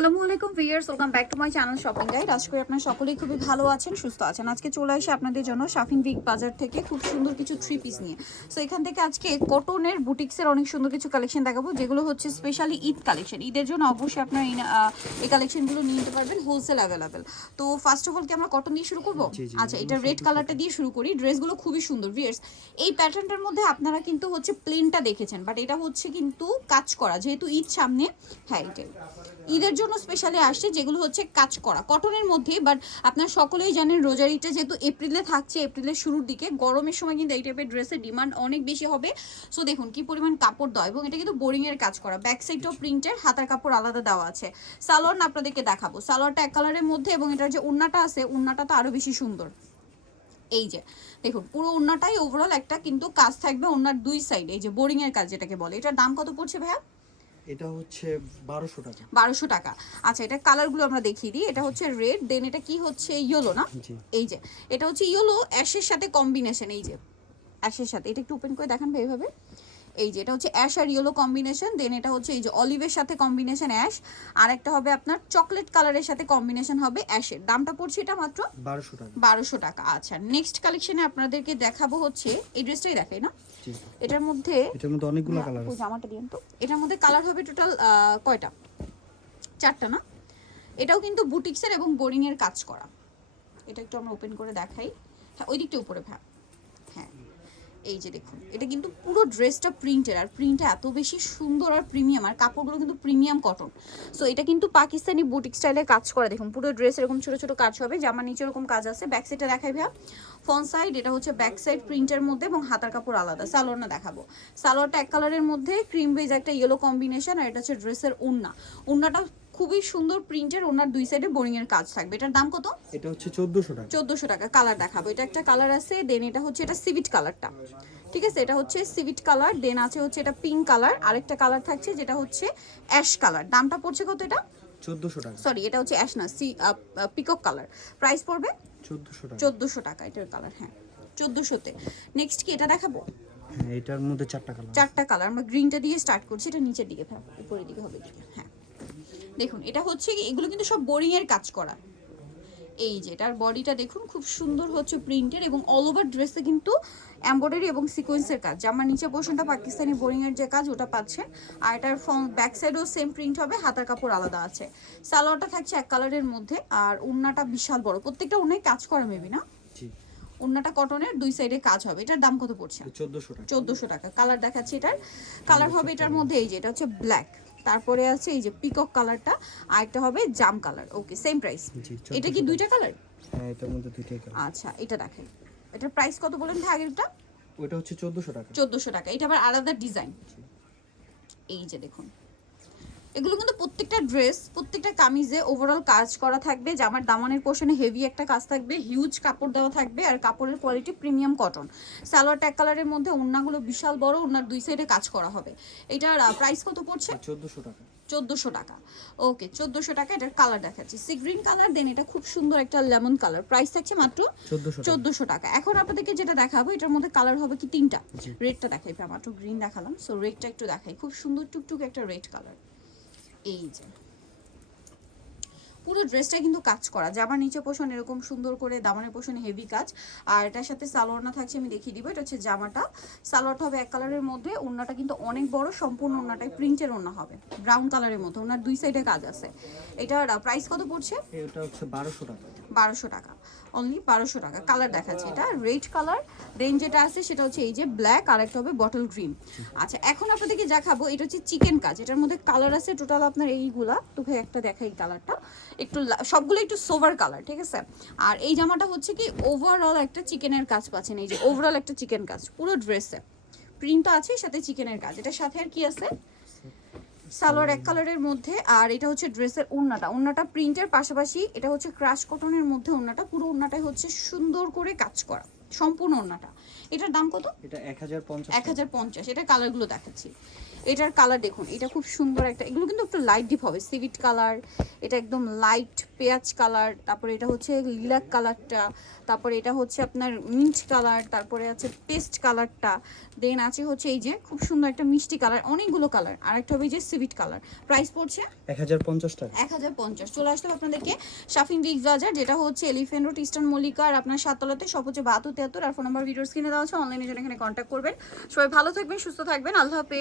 আসসালামু আলাইকুম viewers, welcome back to my channel shopping guide. আশা করি আপনারা সকলেই খুবই ভালো আছেন, সুস্থ আছেন। আজকে চলে আসি আপনাদের জন্য শাফিন বিগ বাজার থেকে খুব সুন্দর কিছু থ্রি পিস নিয়ে। সো এখান থেকে আজকে কটনের বুটিক্সের অনেক সুন্দর কিছু কালেকশন দেখাবো, যেগুলো হচ্ছে স্পেশালি ঈদ কালেকশন। ঈদের জন্য অবশ্যই আপনারা এই কালেকশনগুলো নিয়ে নিতে পারবেন, হোলসেল অ্যাভেলেবেল। তো ফার্স্ট অফ অল কি আমরা কটন দিয়ে শুরু করবো? আচ্ছা, এটা রেড কালারটা দিয়ে শুরু করি। ড্রেসগুলো খুবই সুন্দর ভিউয়ার্স। এই প্যাটার্নটার মধ্যে আপনারা কিন্তু হচ্ছে প্লেনটা দেখেছেন, বাট এটা হচ্ছে কিন্তু কাজ করা, যেহেতু ঈদ সামনে। হ্যাঁ, এটাই ঈদের জন্য স্পেশালি আসছে, যেগুলো হচ্ছে কাজ করা কটনের মধ্যে। বাট আপনারা সকলেই জানেন রোজারিটা যেহেতু এপ্রিলে থাকছে, এপ্রিলের শুরুর দিকে, গরমের সময় কিন্তু এই টাইপের ড্রেসের ডিমান্ড অনেক বেশি হবে। সো দেখুন কি পরিমাণ কাপড় দেওয়া, এবং এটা কিন্তু বোরিং এর কাজ করা। ব্যাক সাইডটাও প্রিন্টের, হাতার কাপড় আলাদা দেওয়া আছে। সালোয়ার না আপনাদেরকে দেখাবো, সালোয়ারটা এক কালারের মধ্যে, এবং এটার যে ওড়নাটা আছে, ওড়নাটা তো আরো বেশি সুন্দর। এই যে দেখুন পুরো ওড়নাটাই ওভারঅল একটা কিন্তু কাজ থাকবে ওড়নার দুই সাইডে, এই যে বোরিং এর কাজ যেটাকে বলে। এটার দাম কত পড়ছে ভাইয়া? এটা হচ্ছে 1200 টাকা। 1200 টাকা। আচ্ছা, এটা কালারগুলো আমরা দেখিয়ে দিই। এটা হচ্ছে রেড, দেন এটা কি হচ্ছে ইয়েলো না? এই যে এটা হচ্ছে ইয়েলো অ্যাশের সাথে কম্বিনেশন, এই যে অ্যাশের সাথে। এটা একটু ওপেন করে দেখান ভাই এইভাবে। এই যে এটা হচ্ছে অ্যাশ আর ইয়েলো কম্বিনেশন, দেন এটা হচ্ছে এই যে অলিভের সাথে কম্বিনেশন অ্যাশ, আর একটা হবে আপনার চকলেট কালারের সাথে কম্বিনেশন হবে অ্যাশের। দামটা পড়ছে এটা মাত্র 1200 টাকা। 1200 টাকা। আচ্ছা, নেক্সট কালেকশনে আপনাদেরকে দেখাবো হচ্ছে এই ড্রেসটাই দেখাই না? এটার মধ্যে অনেকগুলো কালার আছে। জামাটা দিন তো। এটার মধ্যে কালার হবে টোটাল কয়টা? 4টা না? এটাও কিন্তু বুটিক্সের এবং বোরিং এর কাজ করা। এটা একটু আমরা ওপেন করে দেখাই। হ্যাঁ, ওই দিকটা উপরে ভাব। হ্যাঁ, এই যে দেখুন, এটা কিন্তু পুরো ড্রেসটা প্রিন্টের, আর প্রিন্টটা এত বেশি সুন্দর আর প্রিমিয়াম, আর কাপড়গুলো কিন্তু প্রিমিয়াম কটন। সো এটা কিন্তু পাকিস্তানি বুটিক স্টাইলে কাজ করা। দেখুন পুরো ড্রেস এরকম ছোট ছোট কাজ হবে, জামার নিচে এরকম কাজ আছে। ব্যাক সাইডটা দেখাই ভাইয়া, ফ্রন্ট সাইড এটা হচ্ছে ব্যাক সাইড প্রিন্টের মধ্যে, এবং হাতার কাপড় আলাদা। সালোয়ার না দেখাবো, সালোয়ারটা এক কালারের মধ্যে ক্রিম বেজ একটা ইয়েলো কম্বিনেশন, আর এটা হচ্ছে ড্রেসের ওড়না। ওড়নাটা খুবই সুন্দর প্রিন্টের, ওনার দুই সাইডে বোরিং এর কাজ থাকবে। এটার দাম কত? এটা হচ্ছে 1400 টাকা। 1400 টাকা। কালার দেখাবো, এটা একটা কালার আছে, দেন এটা হচ্ছে এটা সিভিট কালারটা, ঠিক আছে? এটা হচ্ছে সিভিট কালার, দেন আছে হচ্ছে এটা পিঙ্ক কালার, আরেকটা কালার থাকছে যেটা হচ্ছে অ্যাশ কালার। দামটা পড়ছে কত এটা? 1400 টাকা। সরি, এটা হচ্ছে অ্যাশ না, পিকক কালার। প্রাইস পড়বে 1400 টাকা। 1400 টাকা এটার কালার। হ্যাঁ, 1400-তে। নেক্সট কি এটা দেখাবো? হ্যাঁ, এটার মধ্যে 4টা কালার। 4টা কালার। আমরা গ্রিনটা দিয়ে স্টার্ট করছি, এটা নিচের দিকে, উপরের দিকে হবে দিকে। হ্যাঁ, দেখুন এটা হচ্ছে এগুলো কিন্তু সব বোরিং এর কাজ করা। এই যে এটার বডিটা দেখুন খুব সুন্দর হচ্ছে প্রিন্টের, এবং অল ওভার ড্রেসে কিন্তু এমব্রয়ডারি এবং সিকোয়েন্সের কাজ। জামার নিচে পোর্শনটা পাকিস্তানি বোরিং এর যে কাজ ওটা পাচ্ছেন, আর এটার ব্যাক সাইডেও সেম প্রিন্ট হবে, হাতার কাপড় আলাদা আছে। সালোয়ারটা থাকছে এক কালারের মধ্যে, আর ওড়নাটা বিশাল বড়, প্রত্যেকটা ওড়নায় কাজ করা মেবি না? জি। ওড়নাটা কটনের, দুই সাইডে কাজ হবে। এটার দাম কত পড়ছে? 1400 টাকা। 1400 টাকা। কালার দেখাচ্ছি, এটার কালার হবে এটার মধ্যে এই যে এটা হচ্ছে ব্ল্যাক, তারপরে আছে এই যে পিকক কালারটা, আর একটা হবে জাম কালার। ওকে, সেম প্রাইস। এটা কি দুইটা কালার? হ্যাঁ, এটার মধ্যে দুইটাই কালার। আচ্ছা, এটা দেখাই। এটার প্রাইস কত বলেন ভাই আগেরটা? ওটা হচ্ছে 1400 টাকা। 1400 টাকা। এটা আবার আলাদা ডিজাইন। এই যে দেখুন, এগুলো কিন্তু প্রত্যেকটা ড্রেস, প্রত্যেকটা কামিজে ওভারঅল কাজ করা থাকবে। জামার দামানের পোর্শনে হেভি একটা কাজ থাকবে, হিউজ কাপড় দেওয়া থাকবে, আর কাপড়ের কোয়ালিটি প্রিমিয়াম কটন। সালোয়ারটা এক কালারের মধ্যে, ওড়নাগুলো বিশাল বড়, ওড়নার দুই সাইডে কাজ করা হবে। এটার প্রাইস কত পড়ছে? 1400 টাকা। 1400 টাকা। ওকে, 1400 টাকা। এটার কালার দেখাচ্ছি, সি গ্রিন কালার, দেন এটা খুব সুন্দর একটা লেমন কালার। প্রাইস থাকছে মাত্র 1400 টাকা। এখন আপনাদেরকে যেটা দেখাবো এটার মধ্যে কালার হবে কি 3টা। রেডটা দেখাই, মাত্র গ্রিন দেখালাম, সো রেডটা একটু দেখাই। খুব সুন্দর টুকটুক একটা রেড কালার। এই যে পুরো ড্রেসটা কিন্তু কাজ করা, জামার নিচে পোষণ এরকম সুন্দর করে, দামানের পোষণে হেভি কাজ, আর এটার সাথে সালোয়ারটা থাকছে, আমি দেখিয়ে দিব। এটা হচ্ছে জামাটা, সালোয়ারটা হবে এক কালারের মধ্যে, ওড়নাটা কিন্তু অনেক বড়, সম্পূর্ণ ওড়নাটাই প্রিন্টের ওড়না হবে, ব্রাউন কালারের মধ্যে, ওড়নার দুই সাইডে কাজ আছে। এটার প্রাইস কত পড়ছে? এটা হচ্ছে 1200 টাকা। 1200 টাকা, অনলি 1200 টাকা। কালার দেখাচ্ছে, এটা রেড কালার, দেন যেটা আছে সেটা হচ্ছে এই যে ব্ল্যাক, আর একটা হবে বটল গ্রিন। আচ্ছা, এখন আপনাদেরকে দেখাবো এটা হচ্ছে চিকেন কাজ। এটার মধ্যে কালার আছে টোটাল আপনার এইগুলা, তোকে একটা দেখাই কালারটা একটু, সবগুলো একটু সোভার কালার, ঠিক আছে? আর এই জামাটা হচ্ছে কি ওভারঅল একটা চিকেনের কাজ পাচ্ছেন, এই যে ওভারঅল একটা চিকেন কাজ পুরো ড্রেসে, প্রিন্টটা আছে সাথে চিকেনের কাজ। এটার সাথে আর কি আছে? সালোয়ার এক কালারের মধ্যে, আর এটা হচ্ছে ড্রেসের ওড়নাটা, ওড়নাটা প্রিন্টের পাশাপাশি এটা হচ্ছে ক্রাশ কটনের মধ্যে ওড়নাটা, পুরো ওড়নাটাই হচ্ছে সুন্দর করে কাজ করা, সম্পূর্ণ ওড়নাটা। এটার দাম কত? এটা 1050। 1050। এটা কালারগুলো দেখাচ্ছি, এটার কালার দেখুন, এটা খুব সুন্দর একটা, এগুলো কিন্তু একটু লাইট ডিপ হবে, সিভিট কালার, এটা একদম লাইট পেঁয়াজ কালার, তারপরে এটা হচ্ছে লিলাক কালারটা, তারপরে এটা হচ্ছে আপনার মিন্ট কালার, তারপরে আছে পেস্ট কালারটা, দেন আছে হচ্ছে এই যে খুব সুন্দর একটা মিষ্টি কালার, অনেকগুলো কালার, আর একটা হবে এই যে সিভিট কালার। প্রাইস পড়ছে 1050 টাকা। 1050। চলে আসতে হবে আপনাদেরকে শাফিন বিগ বাজার, যেটা হচ্ছে এলিফ্যান্ট রোড, ইস্টার্ন মল্লিকা, আর আপনার 7 তলাতে, সব হচ্ছে 72 73, আর ফোন নাম্বার ভিডিওর স্ক্রিনে দেওয়া আছে, অনলাইনে জন্য এখানে কন্ট্যাক্ট করবেন। সবাই ভালো থাকবেন, সুস্থ থাকবেন, আল্লাহ হাফেজ।